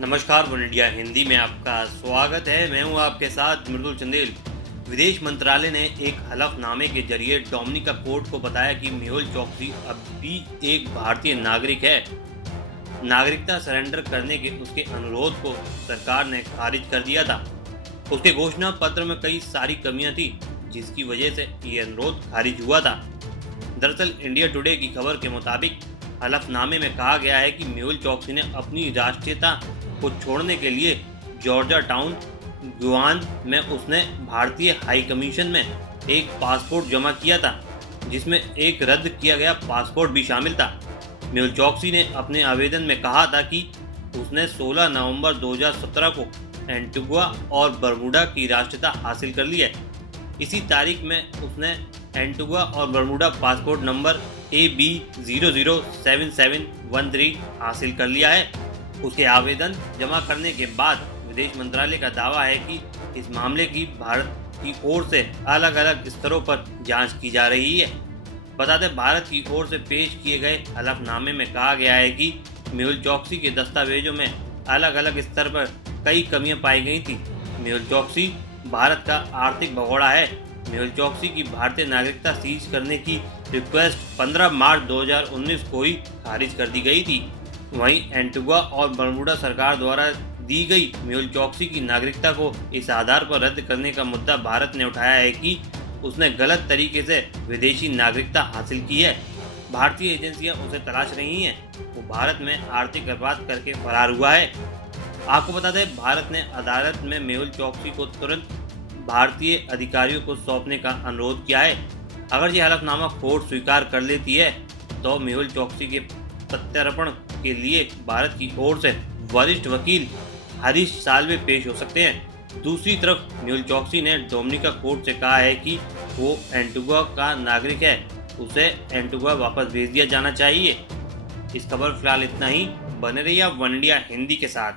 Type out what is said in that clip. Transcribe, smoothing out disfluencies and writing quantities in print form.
नमस्कार, one India Hindi में आपका स्वागत है। मैं हूं आपके साथ मृदुल चंदेल। विदेश मंत्रालय ने एक हलफनामे के जरिए डोमिनिका कोर्ट को बताया कि मेहुल चोकसी अब भी एक भारतीय नागरिक है। नागरिकता सरेंडर करने के उसके अनुरोध को सरकार ने खारिज कर दिया था। उसके घोषणा पत्र में कई सारी कमियां थी, जिसकी वजह से ये अनुरोध खारिज हुआ था। दरअसल इंडिया टुडे की खबर के मुताबिक हलफनामे में कहा गया है कि मेहुल चोकसी ने अपनी राष्ट्रीयता को छोड़ने के लिए जॉर्जिया टाउन गुआन में उसने भारतीय हाई कमीशन में एक पासपोर्ट जमा किया था, जिसमें एक रद्द किया गया पासपोर्ट भी शामिल था। मेहुल चोकसी ने अपने आवेदन में कहा था कि उसने 16 नवंबर 2017 को एंटीगुआ और बरमूडा की राष्ट्रीयता हासिल कर ली है। इसी तारीख में उसने एंटीगुआ और बरमूडा पासपोर्ट नंबर AB007713 हासिल कर लिया है। उसके आवेदन जमा करने के बाद विदेश मंत्रालय का दावा है कि इस मामले की भारत की ओर से अलग अलग स्तरों पर जांच की जा रही है। बता दें, भारत की ओर से पेश किए गए हलफनामे में कहा गया है कि मेहुल चोकसी के दस्तावेजों में अलग अलग स्तर पर कई कमियां पाई गई थी। मेहुल चोकसी भारत का आर्थिक भगोड़ा है। मेहुल चोकसी की भारतीय नागरिकता सीज करने की रिक्वेस्ट 15 मार्च 2019 को ही खारिज कर दी गई थी। वहीं एंटीगुआ और बरमूडा सरकार द्वारा दी गई मेहुल चोकसी की नागरिकता को इस आधार पर रद्द करने का मुद्दा भारत ने उठाया है कि उसने गलत तरीके से विदेशी नागरिकता हासिल की है। भारतीय एजेंसियां उसे तलाश रही हैं। वो भारत में आर्थिक अपराध करके फरार हुआ है। आपको बता दें, भारत ने अदालत में मेहुल चोकसी को तुरंत भारतीय अधिकारियों को सौंपने का अनुरोध किया है। अगर ये हलफनामा कोर्ट स्वीकार कर लेती है तो मेहुल चोकसी के प्रत्यार्पण के लिए भारत की ओर से वरिष्ठ वकील हरीश साल्वे पेश हो सकते हैं। दूसरी तरफ मेहुल चोकसी ने डोमिनिका कोर्ट से कहा है कि वो एंटीगुआ का नागरिक है, उसे एंटीगुआ वापस भेज दिया जाना चाहिए। इस खबर फिलहाल इतना ही। बने रहिए वन इंडिया हिंदी के साथ।